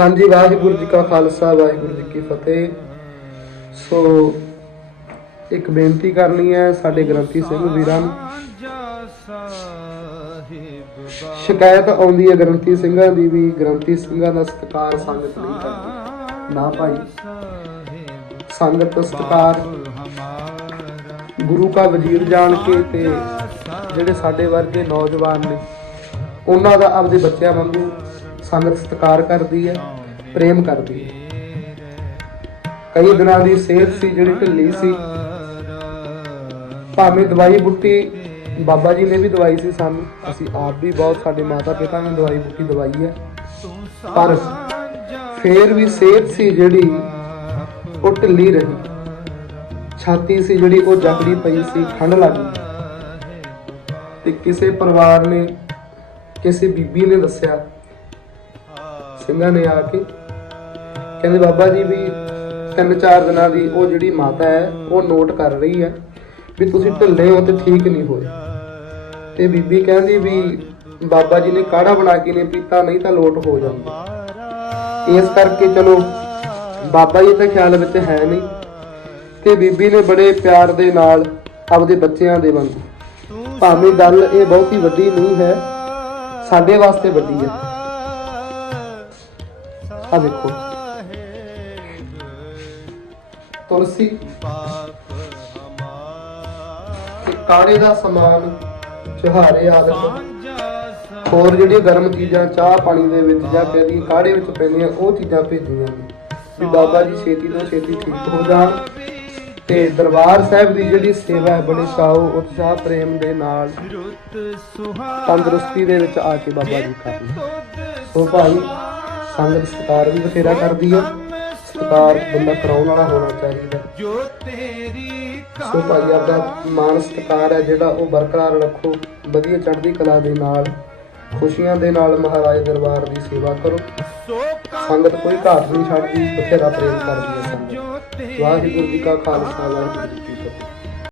ਹਾਂਜੀ, ਵਾਹਿਗੁਰੂ ਜੀ ਕਾ ਖਾਲਸਾ, ਵਾਹਿਗੁਰੂ ਜੀ ਕੀ ਫਤਿਹ। ਸੋ, ਇੱਕ ਬੇਨਤੀ ਕਰਨੀ ਹੈ ਸਾਡੇ ਗ੍ਰੰਥੀ ਸਿੰਘ ਵੀਰਾਂ ਨੂੰ। ਸ਼ਿਕਾਇਤ ਆਉਂਦੀ ਹੈ ਗ੍ਰੰਥੀ ਸਿੰਘਾਂ ਦੀ ਵੀ ਗ੍ਰੰਥੀ ਸਿੰਘਾਂ ਦਾ ਸਤਿਕਾਰ ਸੰਗਤ ਨਹੀਂ ਕਰਦੀ। ਨਾ ਭਾਈ। ਸੰਗਤ ਸਤਿਕਾਰ ਗੁਰੂ ਕਾ ਵਜ਼ੀਰ ਜਾਣ ਕੇ ਤੇ ਜਿਹੜੇ ਸਾਡੇ ਵਰਗੇ ਨੌਜਵਾਨ ਨੇ, ਉਹਨਾਂ ਦਾ ਆਪਦੇ ਬੱਚਿਆਂ ਵਾਂਗੂ ਸੰਗਤ ਸਤਿਕਾਰ ਕਰਦੀ ਹੈ ਪ੍ਰੇਮ ਕਰਦੀ ਹੈ। ਕਈ ਦਿਨਾਂ ਦੀ ਸਿਹਤ ਸੀ ਜਿਹੜੀ ਢਿੱਲੀ ਸੀ। ਭਾਵੇਂ ਦਵਾਈ ਬੁੱਟੀ ਬਾਬਾ ਜੀ ਨੇ ਵੀ ਦਵਾਈ ਸੀ ਸਾਨੂੰ ਅਸੀਂ ਆਪ ਵੀ ਬਹੁਤ ਸਾਡੇ ਮਾਤਾ ਪਿਤਾ ਨੇ ਦਵਾਈ ਬੁੱਟੀ ਦਵਾਈ ਹੈ। ਪਰ ਫੇਰ ਵੀ ਸਿਹਤ ਸੀ ਜਿਹੜੀ ਉਹ ਢਿੱਲੀ ਰਹੀ। ਛਾਤੀ ਸੀ ਜਿਹੜੀ ਉਹ ਜਕੜੀ ਪਈ ਸੀ ਠੰਡ ਲੱਗੀ ਤੇ ਕਿਸੇ ਪਰਿਵਾਰ ਨੇ ਕਿਸੇ ਬੀਬੀ ਨੇ ਦੱਸਿਆ ਸਿੰਘਾਂ ਨੇ ਆ ਕੇ ਕਹਿੰਦੇ ਬਾਬਾ ਜੀ ਵੀ ਤਿੰਨ ਚਾਰ ਦਿਨਾਂ ਦੀ ਉਹ ਜਿਹੜੀ ਮਾਤਾ ਹੈ, ਉਹ ਨੋਟ ਕਰ ਰਹੀ ਹੈ ਵੀ ਤੁਸੀਂ ਢਿੱਲੇ ਹੋ ਤੇ ਠੀਕ ਨਹੀਂ ਹੋਏ। ਤੇ ਬੀਬੀ ਕਹਿੰਦੀ ਵੀ ਬਾਬਾ ਜੀ ਨੇ ਕਾੜਾ ਬਣਾ ਕੇ ਨੇ ਪੀਤਾ, ਨਹੀਂ ਤਾਂ ਲੋਟ ਹੋ ਜਾਂਦਾ। ਇਸ ਕਰਕੇ ਚਲੋ ਬਾਬਾ ਜੀ ਤਾਂ ਖਿਆਲ ਵਿੱਚ ਹੈ ਨਹੀਂ। ਤੇ ਬੀਬੀ ਨੇ ਬੜੇ ਪਿਆਰ ਦੇ ਨਾਲ ਆਪਦੇ ਬੱਚਿਆਂ ਦੇ ਵਾਂਗੂ। ਭਾਵੇਂ ਗੱਲ ਇਹ ਬਹੁਤੀ ਵੱਡੀ ਨਹੀਂ ਹੈ, ਸਾਡੇ ਵਾਸਤੇ ਵੱਡੀ ਹੈ। ਆ ਦੇਖੋ। ਤੁਲਸੀ। ਕਾੜੇ ਦਾ ਸਮਾਨ, ਚੁਹਾਰੇ ਆਦਿਕ ਹੋਰ ਜਿਹੜੀਆਂ ਗਰਮ ਚੀਜ਼ਾਂ, ਚਾਹ ਪਾਣੀ ਦੇ ਵਿੱਚ ਜਾਂ ਕਦੀ ਕਾੜੇ ਵਿੱਚ ਪੈਂਦੀਆਂ, ਉਹ ਚੀਜ਼ਾਂ ਭੇਜੀਆਂ ਨੇ। ਵੀ ਬਾਬਾ ਜੀ ਛੇਤੀ ਤੋਂ ਛੇਤੀ ਠੀਕ ਹੋ ਜਾਣ। ਤੇ ਦਰਬਾਰ ਸਾਹਿਬ ਦੀ ਜਿਹੜੀ ਸੇਵਾ ਹੈ, ਬੜੇ ਸ਼ਾਓ ਉਤਸ਼ਾਹ ਪ੍ਰੇਮ ਦੇ ਨਾਲ ਤੰਦਰੁਸਤੀ ਦੇ ਵਿੱਚ ਆ ਕੇ ਬਾਬਾ ਜੀ ਕਰਨ ਸੋ ਭਾਈ ਸੰਗਤ ਸਤਿਕਾਰ ਵੀ ਬਥੇਰਾ ਕਰਦੀ ਹੈ ਸਤਿਕਾਰ ਬੰਦਾ ਕਰਾਉਣ ਵਾਲਾ ਹੋਣਾ ਚਾਹੀਦਾ। ਜੋ ਤੇਰੀ ਸੋ ਭਾਈ, ਆਪਦਾ ਮਾਨ ਸਤਿਕਾਰ ਹੈ ਜਿਹੜਾ ਉਹ ਬਰਕਰਾਰ ਰੱਖੋ। ਵਧੀਆ ਚੜ੍ਹਦੀ ਕਲਾ ਦੇ ਨਾਲ, ਖੁਸ਼ੀਆਂ ਦੇ ਨਾਲ ਮਹਾਰਾਜ ਦਰਬਾਰ ਦੀ ਸੇਵਾ ਕਰੋ। ਸੰਗਤ ਕੋਈ ਘਾਟ ਨਹੀਂ ਛੱਡਦੀ, ਬਥੇਰਾ ਪ੍ਰੇਮ ਕਰਦੀ ਹੈ ਸੰਗਤ। ਵਾਹਿਗੁਰੂ ਜੀ ਕਾ ਖਾਲਸਾ, ਵਾਹਿਗੁਰੂ